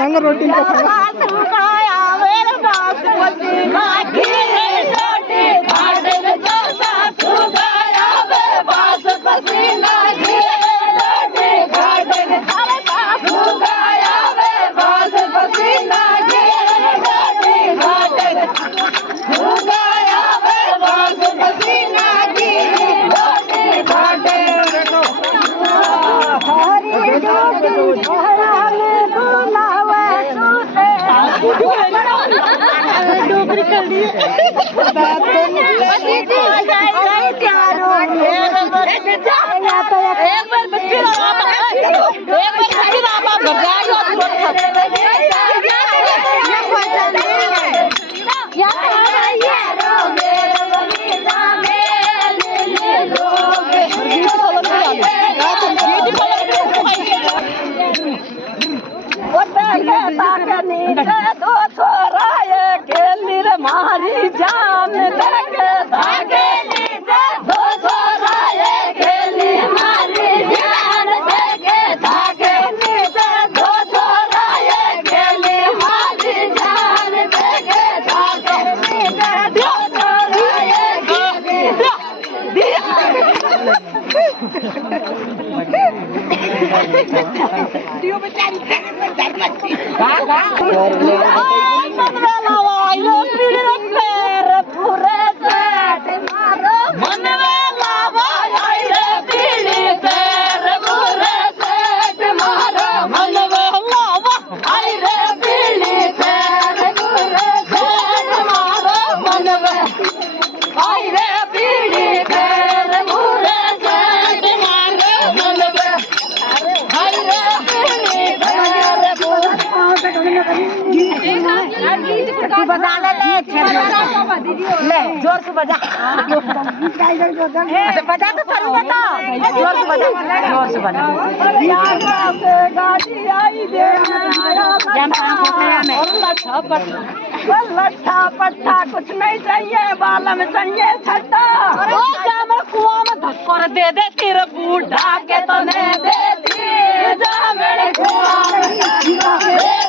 jangan rotin ke दो छोरा मारी जान लेके धागे नीचे दो छोरा खेली मारी जान लेके धागे नीचे दो छोरा खेली मारी जान लेके धागे नीचे दो बजा ले जोर से बजा बजा तो सरू बता जोर से बजा गाड़ी आई दे लट्ठा पट्टा कुछ नहीं चाहिए बाला में चाहिए छट्टा कुआं में धक्कर दे दे तेरे बूढ़ा के तो ने दे दी जा मेरे कुआं